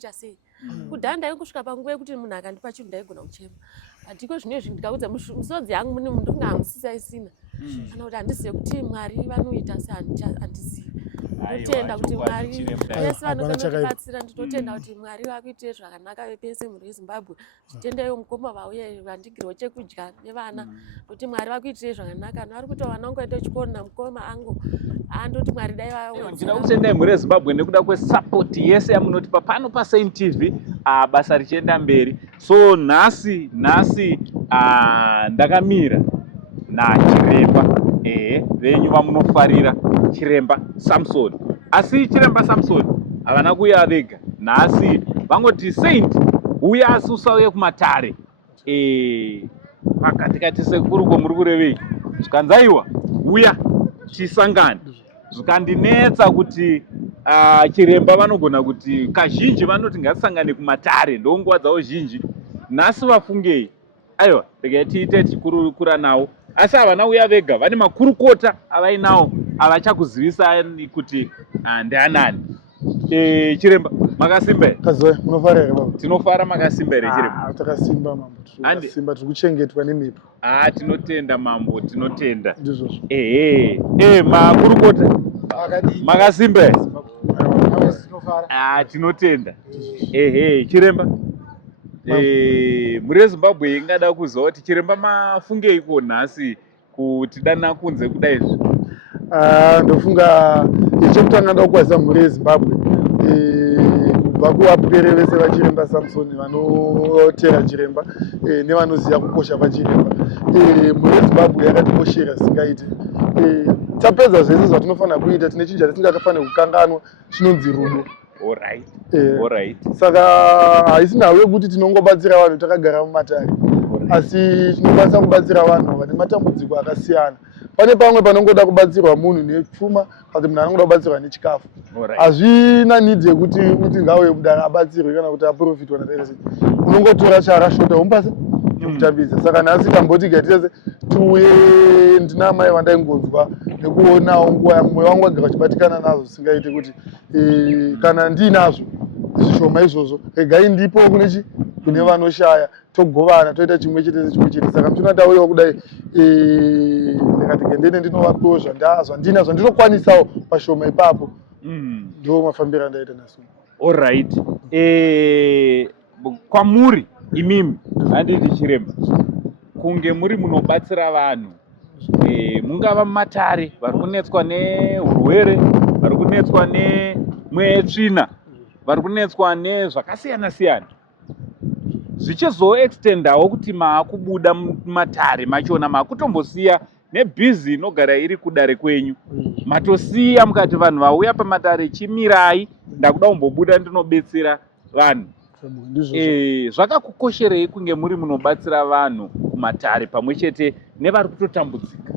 sei kudhaya ndaikusvika panguva yekuti munhu akandipa chinhu ndaigona kuchema atiko zvinezvi ndikaudza musodzi yangu mune munhu ndokunge hamusisisina kana kuti handizive kuti Mwari vanoita sehandizivi ndotenda kuti Mwari vese vanotibatsira ndinotenda kuti Mwari vakuitire zvakanaka pese mhuri yeZimbabwe zvitendaiwo mukoma vauye vandigirwa chekudya nevana kuti Mwari vakuitire zvakanaka vari kuita vana ngoende chikoro namukoma angu andoti Mwari dai ndinoda kutendai mhuri yeZimbabwe nekuda kwesapoti yese yamunotipa pano paSaint TV basa richienda mberi. So nhasi ndakamira naChiremba venyu vamunofarira Chiremba Samson. Asi Chiremba Samson havana kuuya vega. Nhasi vangoti Saint uya asusa uye kumatare. Pakatikati sekuru komuri kurevei. Zvikanzaiwa uya tisangane. Zvikandinetsa kuti Chiremba vanogona kuti kazhinji vanoti ngatisangane kumatare ndonguva dzavo zhinji. Nhasi vafungei. Aiwa, regai tiite tikurukura nawo. Asi havana uya vega, vane makurukota avainawo avachakuzivisai kuti ndeanani. Chiremba makasimba here? Kazoe, munofara here baba? Tinofara makasimba here Chiremba? Takasimba mambo. Takasimba tiri kuchengetwa nemhepo. Tinotenda mambo, tinotenda. Ndizvozvo. Makurukota makasimba here? Tinofara. Tinotenda. Chiremba muri yeZimbabwe ingada kuziva kuti Chiremba mafungeiko nhasi kuti dana kunze kudaizvi? Ndofunga chekutanga ndoda kukwazisa mhuri yeZimbabwe kubva kuvapwere vese vaChiremba Samson vanotera Chiremba nevanoziva kukosha kwaChiremba. Mhuri yeZimbabwe yakatikoshera singaite. Tapedza zvese zvatinofanira kuita, tine chinhu chatisingakafanira kukanganwa chinonzi rudo. Alright. Saka haisi nawe kuti tinongobatsira vanhu takagara mumatare. Asi tinokwanisa kubatsira vanhu vane matambudziko akasiyana. Pane pamwe panongoda kubatsirwa munhu nepfuma, kana munhu anongoda kubatsirwa nechikafu. Hazvina need yekuti ngauye kudara abatsirwe kana kuti aprofitwa naDairesi. Unongotora chaarashota wombasa nekutambidza. Saka nhasi tamboti gaitese tiuye ndina mai vandaingonzwa nekuonawo nguva yangu mwoyo wangu wagara uchibatikana nazvo singaite kuti kana ndinazvo zvishoma izvozvo regai ndipo kune vanoshaya togovana toita chimwe chete. Saka mtuna tauyewo kudai ndikati gendene ndinovapiwo zvandina zvandinokwanisawo pashoma ipapo. Ndo mafambiro andaita naso. Alright. Kwamuri imimi handiti Chiremba kunge muri munobatsira vanhu mungava mumatare vari kunetswa neurwere, vari kunetswa nemwetsvina, vari kunetswa nezvakasiyana siyana, zvichizoextendawo kuti maakubuda mumatare machona maakutombosiya nebhizi inogara iri kudare kwenyu, matosiya mukati vanhu vauya pamatare chimirai ndakuda kumbobuda ndinobetsera vanhu. Zvakakukosherei kunge muri munobatsira vanhu kumatare pamwe chete nevari kutotambudzika?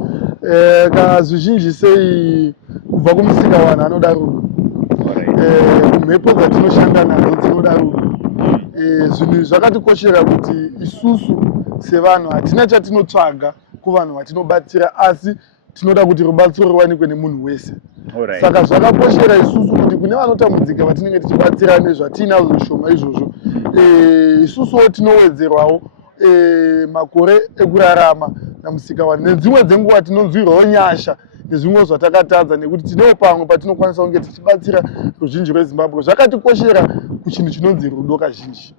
Kazvizhinji sei kubva kumusika wanhu anoda rudo. Mhepo dzatinoshanda nadzo dzinoda rudo. Zvinhu zvakatikoshera kuti isusu sevanhu hatina chatinotsvaga kuvanhu vatinobatsira, asi tinoda kuti rubatsiro ruwanikwe nemunhu wese. Saka zvakakoshera isusu kuti kune vanotambudzika vatinenge tichibatsira nezvatinazvo zvishoma izvozvo, isusuwo tinowedzerwawo makore ekurarama namusika wanhu. Nedzimwe dzenguva tinonzwirwawo nyasha nezvimwe zvatakatadza nekuti tinewo pamwe patinokwanisa kunge tichibatsira ruzhinji rweZimbabwe. Zvakatikoshera kuchinhu chinonzi rudo kazhinji.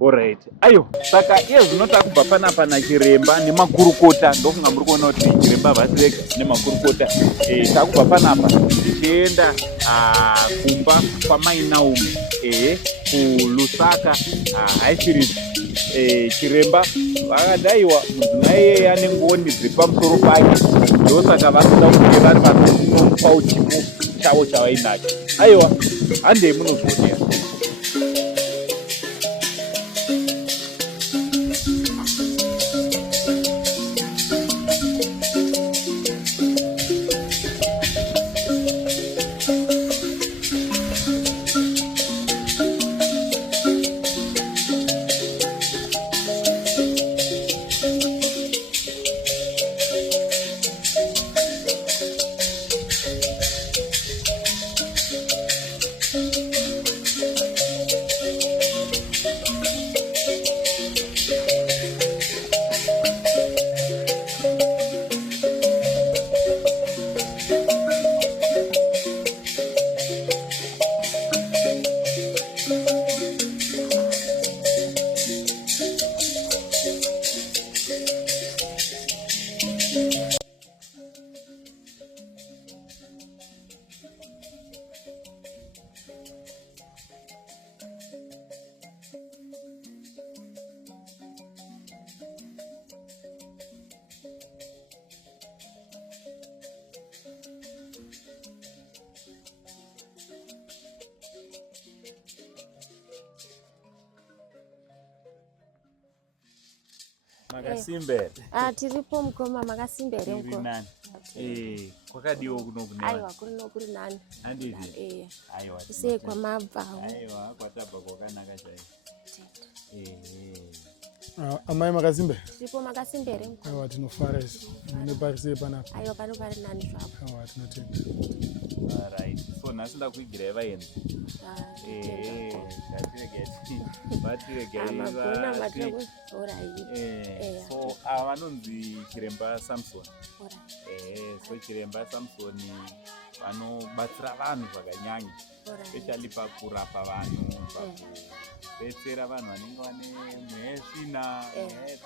Alright. Ayo, saka iye zvino takubva panapa naChiremba nemakurukota, ndofunga muri kuona kuti Chiremba vasirega nemakurukota. Takubva panapa tichienda kumba kwaMai Naomi kuLusaka Highfields. Chiremba vakadaiwa mudzimai iyeye ane ngoni dziri pamusoro pake, ndosaka vanoda kunge vari vanomupawo chipo chavo chavainacho. Aiwa, handei munozvionera. Makasimbe. Tiripo mukoma makasimbere Tiri nani? Kwakadiwo kuno kune aiwa kuri nani handiti? Aiwa. Se kwamabva. Aiwa kwatabva kwakanaka chaizvo. Amai makasimbe? Tiripo makasimbere mukoma. Aiwa tinofara isu. Munoparise panapa. Aiwa panopari nani zvapo. Aiwa tinotenda. Alright. So nhasi ndakuigirai vaenzi. So vanonzi Chiremba Samson. So Chiremba Samson vanobatsira vanhu zvakanyanya, especially pakurapa vanhu, pakubetsera vanhu vanenge vane mhezvina,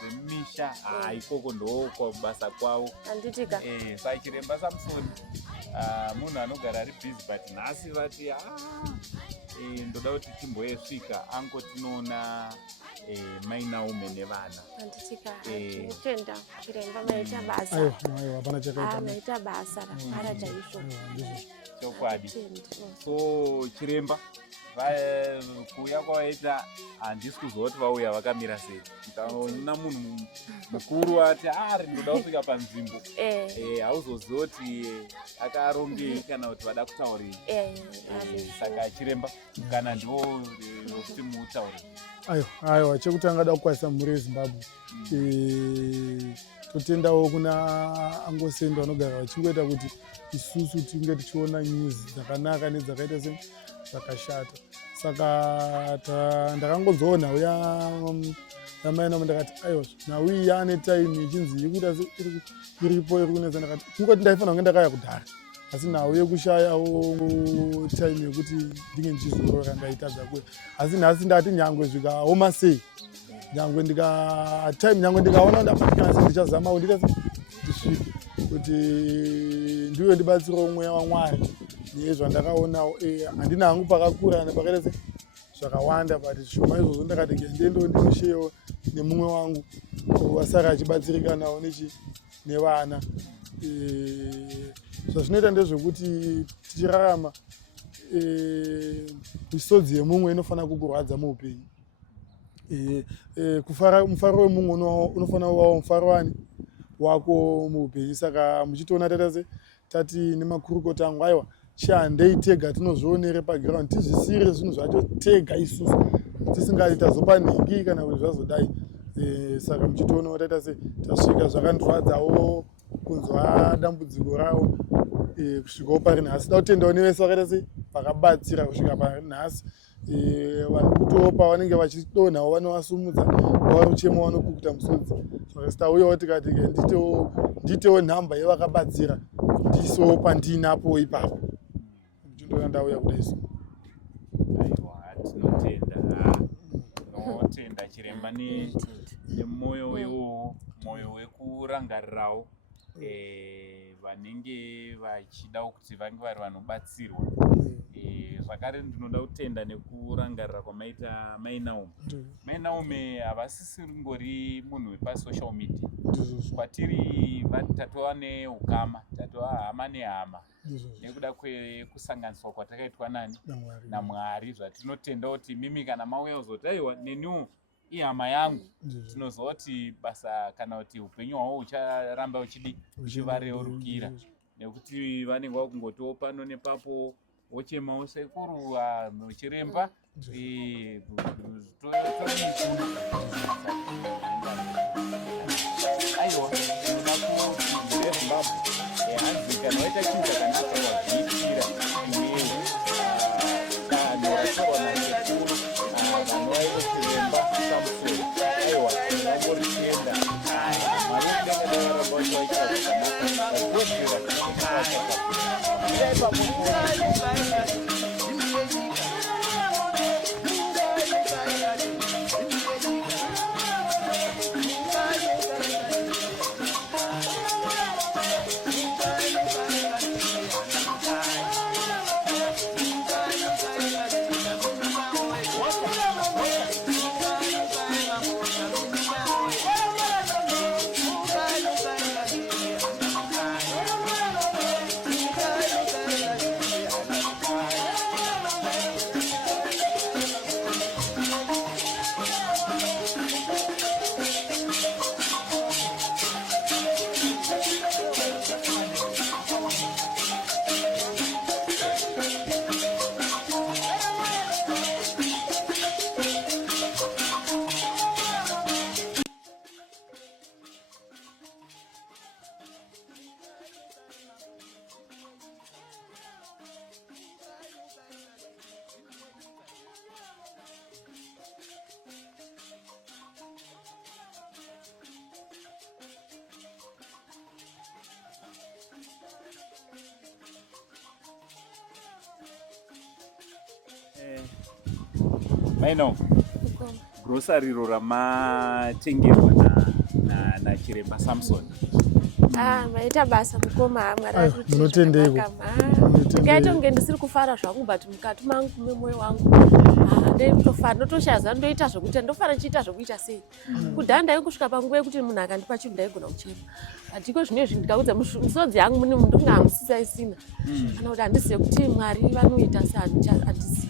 dzemumisha. Ikoko ndoko basa kwavo. Anditika. Saka Chiremba Samson munhu anogara ari busy, but nhasi vati ndoda kuti timboyesvika ango tinoona mai Naume nevana. Anditika. Tinotenda Chiremba maita basa. Aiwa hapana chakaita. Maita basa rakara chaizvo. Chokwadi. So Chiremba kuuya kwavaita handisi kuzoti vauya vakamira sei. Ndikaona munhu mukuru ati ndoda kusvika panzvimbo, hauzoziva kuti akarongei kana kuti vada kutaurii. Saka Chiremba kana ndiwo kuti mutauri. Aiwa chekutanga da kukwazisa mhuri yeZimbabwe. Totendawo kuna Angosendo vanogara vachingoita kuti isusu tinge tichiona news dzakanaka nedzakaita zvakashata. Saka ndakangozoona uya amai Naume ndakati aiwa nhau iyi ane time ichinzi ikuita iripo iri kunetsa. Ndakati kungoti ndaifanira kunge ndakauya kudhara, asi nhau yekushayawo time yekuti ndinge ndichizorora ndaitadza kuya. Asi nhasi ndati nyangwe zvikaoma sei, nyangwe ndikaona ndabatikana sei ndichazamawo ndisvike kuti ndiwe ndibatsirewo mweya waMwari nezvandakaonawo. Handina hangu pakakura nepakaita zvakawanda, but zvishoma izvozvo ndakati ndiendewo ndinosheyewo nemumwe wangu wasara achibatsirikanawo nevana. Zvazvinoita ndezvekuti tichirarama misodzi yemumwe inofanira kukurwadza muupenyu. Mufaro wemumwe unofanira kuvawo mufaro wako muupenyu. Saka muchitoona tati nemakurukota angu aiwa chihandei tega tinozvionere paground, tizvisiyire zvinhu zvacho tega isusu tisingati tazopa nhingi kana kuti zvazodai. Saka muchitoona tasvika zvakandirwadzawo kunzwa dambudziko rawo kusvikawo pari nhasi. Da kutendawo nevese vakaita vakabatsira kusvika pari nhasi. Vanhu kutowo pavanenge vachidonhawo vanovasumudza vavari kuchema vanopukuta musodzi. Zvakasitauyawo tikati nditewo nhamba yevakabatsira ndiisowo pandinapo ipapo. Ndindoona ndauya kudai so. Aiwa tinotenda Chiremba nemwoyo iwowo, mwoyo wekurangarirawo vanenge vachidawo kuti vange vari vanobatsirwa. Zvakare ndinoda kutenda nekurangarira kwamaita mai Naume. Mai Naume havasisingori munhu wepasocial media. Kwatiri tatova neukama, tatova hama nehama nekuda kwekusanganiswa kwatakaitwa naMwari. Zvatinotenda kuti mimi kana mauya kuzoti aiwa neniwo ihama yangu, tinoziva kuti basa kana kuti upenyu hwavo hucharamba huchivarerukira, nekuti vanenge vakungotiwo pano nepapo wochemawo sekuru Chiremba aiwa hanzi kana waita chinhu chakanaka wazviitira iwewe kanoratorwa nasekuru vanovaita Chiremba Samson. Aiwa tinongoritienda Mwari kudengedaramba vachivaitira zvakanaka. Maino grocery ro ramatengerwa nachiremba Samson. Maita basa mukoma Mwari munotendeiko? Ndikaita kunge ndisiri kufara zvangu but mukati mangu memwoyo wangu ndotoshaza ndoita zvokuita ndofara chiita zvokuita sei. Kudhaya ndaingosvika panguva yekuti munhu akandipa chinhu ndaigona kuchema. Atiko zvinezvi ndikaudza misodzi yangu mune munhu kunge hamusisaisina kana kuti handizive kuti Mwari vanoita sehandizivi.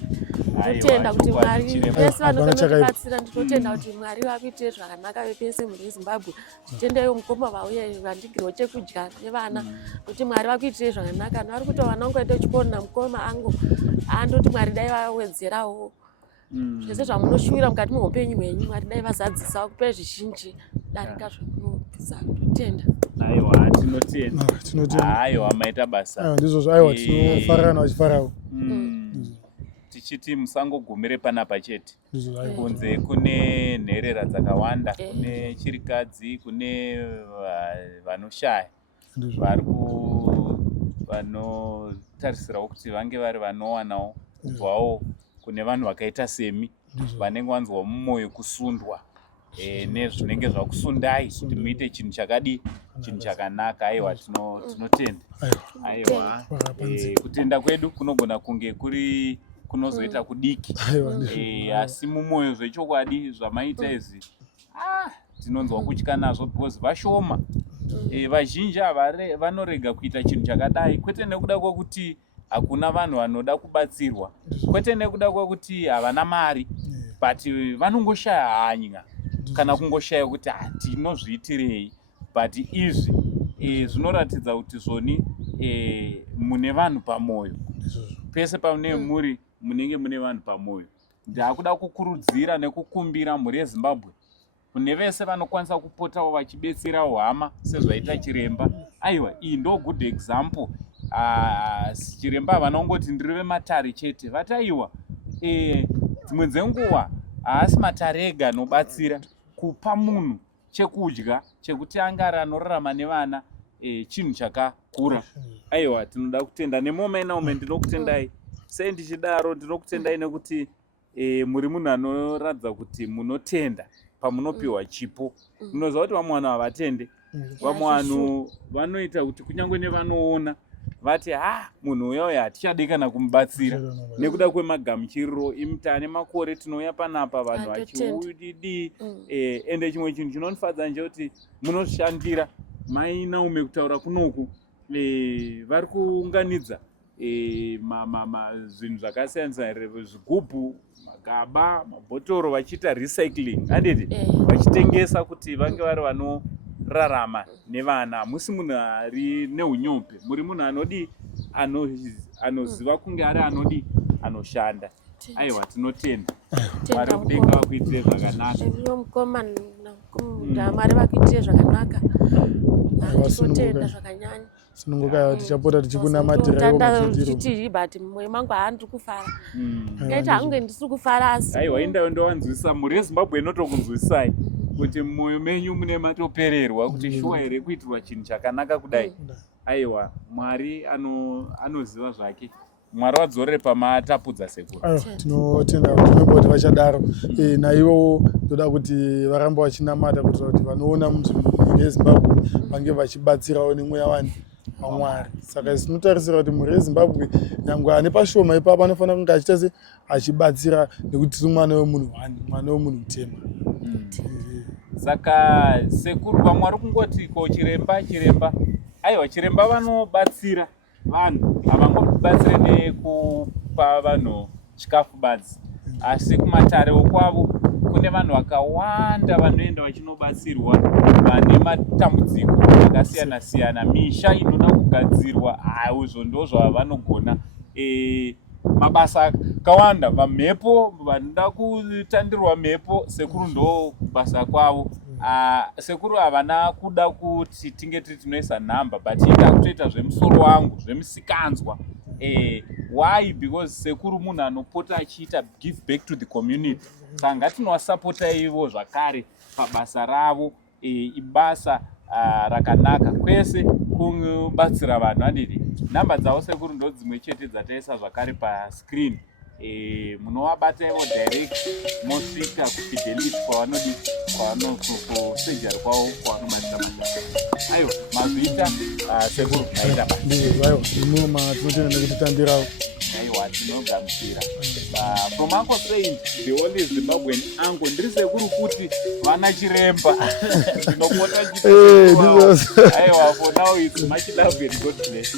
Ndotenda kuti Mwari vese vanobatsira, ndinotenda kuti Mwari vakuitire zvakanaka vepese muri veZimbabwe. Zvitendeyo mukoma vauye vandigirwa chekudya nevana kuti Mwari vakuitire zvakanaka. Vari kuti vana vangoenda chikoro namukoma angu andoti Mwari dai vawedzerawo zvese zvamunoshuvira mukati meupenyu hwenyu. Mwari dai vazadzisa kupe zvizhinji darika zvamunobvisa. Ndotenda. Aiwa tinotenda. Aiwa maita basa. Ndizvo aiwa tinofarana vachifarawo. Tichiti musangogumire panapa chete. Kunze kune nherera dzakawanda, kune chirikadzi, kune vanoshaya vanotarisirawo kuti vange vari vanowanawo kubvawo kune vanhu vakaita semi vanenge vanzwa mumwoyo kusundwa nezvinenge zvakusundai kuti muite chinhu chakadi, chinhu chakanaka. Aiwa tinotenda. Aiwa kutenda kwedu kunogona kunge kuri kunozoita kudiki, asi mumwoyo zvechokwadi zvamaita izvi tinonzwa kutya nazvo because vashoma. Vazhinji vanorega kuita chinhu chakadai, kwete nekuda kwekuti hakuna vanhu vanoda kubatsirwa, kwete nekuda kwekuti havana mari, but vanongoshaya hanya kana kungoshaya kuti tinozviitirei. But izvi zvinoratidza kuti zvoni mune vanhu pamwoyo. Pese pamune muri munenge mune vanhu pamwoyo. Ndakuda kukurudzira nekukumbira mhuri yeZimbabwe kune vese vanokwanisa kupotawo vachibetserawo hama sezvaita chiremba. Aiwa, iyi ndo good example. Chiremba havana kungoti ndiri vematare chete, vati aiwa dzimwe dzenguva haasi matare ega anobatsira kupa munhu chekudya chekuti angari anorarama nevana chinhu chakakura. Aiwa, tinoda kutenda. Nemomainaume ndinokutendai. Sei ndichidaro ndinokutendai nekuti muri munhu anoratidza kuti munotenda pamunopiwa chipo. Munoziva kuti vamwe vanhu havatende, vamwe vanhu vanoita kuti kunyange nevanoona vati munhu uya hatichadi kana kumubatsira nekuda kwemagamuchiriro imutane makore tinouya panapa vanhu vachiudidi. Ende chimwe chinhu chinondifadza ndechekuti munozvishandira mainaume kutaura kunoku vari kuunganidza zvinhu zvakasiyana-siyana, zvigubhu, magaba, mabhotoro, vachiita recycling, handiti vachitengesa kuti vange vari vanorarama nevana. Hamusi munhu ari neunyombe, muri munhu anoziva kunge ari anoshanda. Aiwa, tinotenda. Mwari kudenga vakuitire zvakanaka. Mukoma Mwari vakuitire zvakanaka. Tinotenda zvakanyanya. Sinongoka tichapota tichikunamatira tichiti but mwoyo mangu haandiri kufara. Ngaita hangu ndisiri kufara asi. Aiwa, ndowanzwisisa. Mhuri yeZimbabwe inotokunzwisisai kuti mwoyo menyu mune matopererwa kuti shuwa here kuitirwa chinhu chakanaka kudai. Aiwa, Mwari anoziva zvake. Mwari wadzorere pamatapudza sekuru. Tinotenda kuti vachadaro. Naivo ndoda kuti varambe vachinamata kuitira kuti vanoona munzvimbo yeZimbabwe vange vachibatsirawo nemweya wani waMwari. Saka tinotarisira kuti mhuri yeZimbabwe nyangwe ane pashoma ipapo anofanira kunge achiita se achibatsira nekuti tiri mwana wemunhu mwana wemunhu mutema. Saka sekuru vamwe vari kungoti ko chiremba. Aiwa, chiremba vanobatsira vanhu, havangobatsire nekupa vanhu chikafu badzi, asi kumatare kwavo kune vanhu vakawanda vanoenda vachinobatsirwa vane matambudziko akasiyana-siyana. Misha inoda kugadzirwa, izvo ndo zvavanogona. Mabasa akawanda, vamhepo vanoda kutandirwa mhepo, sekuru ndo basa kwavo. Sekuru havana kuda kuti tinge tiri tinoisa nhamba, but ida kutoita zvemusoro wangu, zvemusikanzwa. Why? Because sekuru munhu anopota achiita give back to the community. Saka ngatinovasapota ivo zvakare pabasa ravo. Ibasa rakanaka kwese kubatsira vanhu. Handiti nhamba dzavo sekuru ndo dzimwe chete dzataisa zvakare pascreen munovabata ivo direct mosvika kufidelity kusejari kwavo kwavanobatira mashaka. Aiwa, mazvita sekuru aita basa. Aiwa, tinotenda nekutitambirawo. Aiwa, tinogamuchira. From Uncle Saint, the only Zimbabwean uncle, ndiri sekuru kuti vana chiremba. Ndinopota chiremba. Aiwa, for now it's much love and God bless.